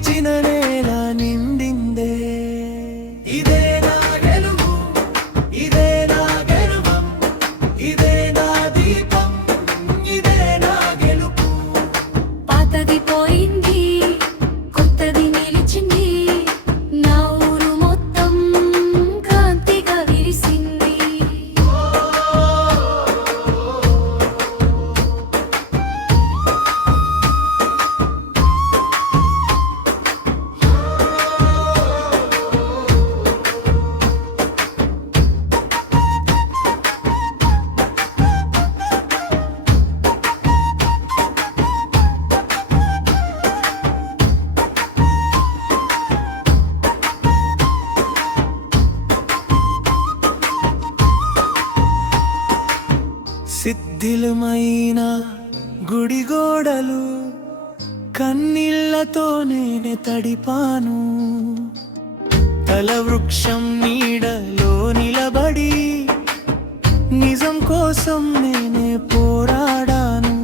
నిలిచిన నేల నిండిందే. ఇదే నా గెలుపు, ఇదే నా గెలుపం, ఇదే నా దీపం, ఇదే నా గెలుపు. పాతది పోయింది, కొత్తది నిలిచింది, నా ఊరు మొత్తం కాంతిగా విరిసింది. శిథిలమైన గుడి గోడలు కన్నీళ్లతో నేనే తడిపాను. తల వృక్షం నీడలో నిలబడి నిజం కోసం నేనే పోరాడాను.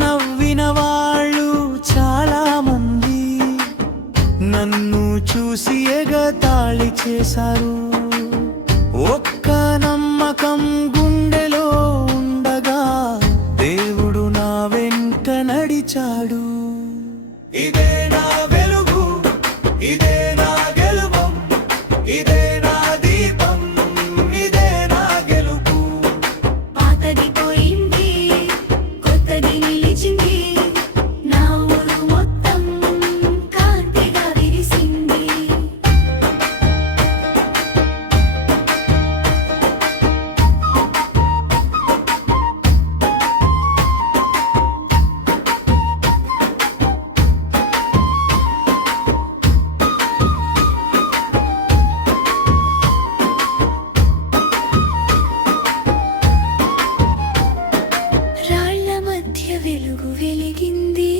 నవ్విన వాళ్ళు చాలా మంది నన్ను చూసి ఎగతాళి చేశారు. ఒక్క నమ్మకం గుండెలో ఉండగా దేవుడు నా వెంట నడిచాడు. ఇదే నా వెలుగు, ఇదే నా గెలుపం, ఇదే నా దీపం, ఇదే నా గెలుపు. పాతది పోయింది, కొత్తది నిలిచింది, నా ఊరు మొత్తం కాంతిగా విరిసింది. వెలుగు వెలిగింది,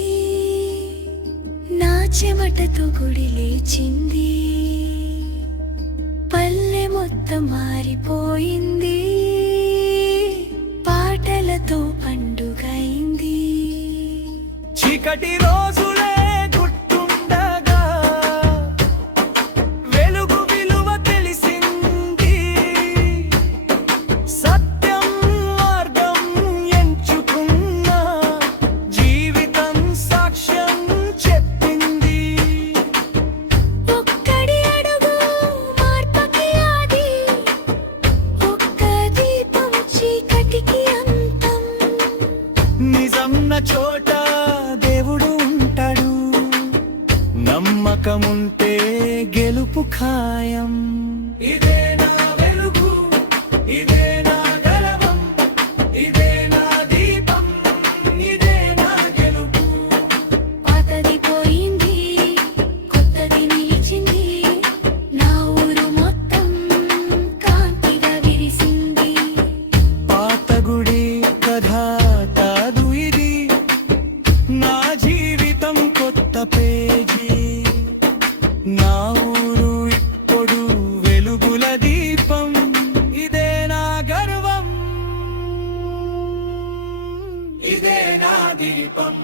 నా చెమటతో గుడి లేచింది, పల్లె మొత్తం మారిపోయింది, పాటలతో పండుగైంది. చీకటి రోజులే గుర్తుండగా వెలుగు విలువ తెలిసింది. సత్యం మార్గం ఎంచుకున్న జీవితం సాక్ష్యం చెప్పింది. ఒక్కడి అడుగు మార్పకి ఆది, ఒక్క దీపం చీకటికి అంతం. నిజంన చోట దేవుడు ఉంటాడు, నమ్మకముంటే గెలుపు ఖాయం. ఇదే నా వెలుగు, ఇదే నా గెలవం, ఇదే నా దీపం, ఇదే నా గెలుపు. పాతది పోయింది, కొత్తది నిలిచింది, నా ఊరు మొత్తం కాంతిగా విరిసింది. పాత గుడి కథ కాదు ఇది, నా జీవితం కొత్త పేజీ. నా ఊరు ఇప్పుడు వెలుగుల దీపం, ఇదే నా గర్వం, ఇదే నా దీపం.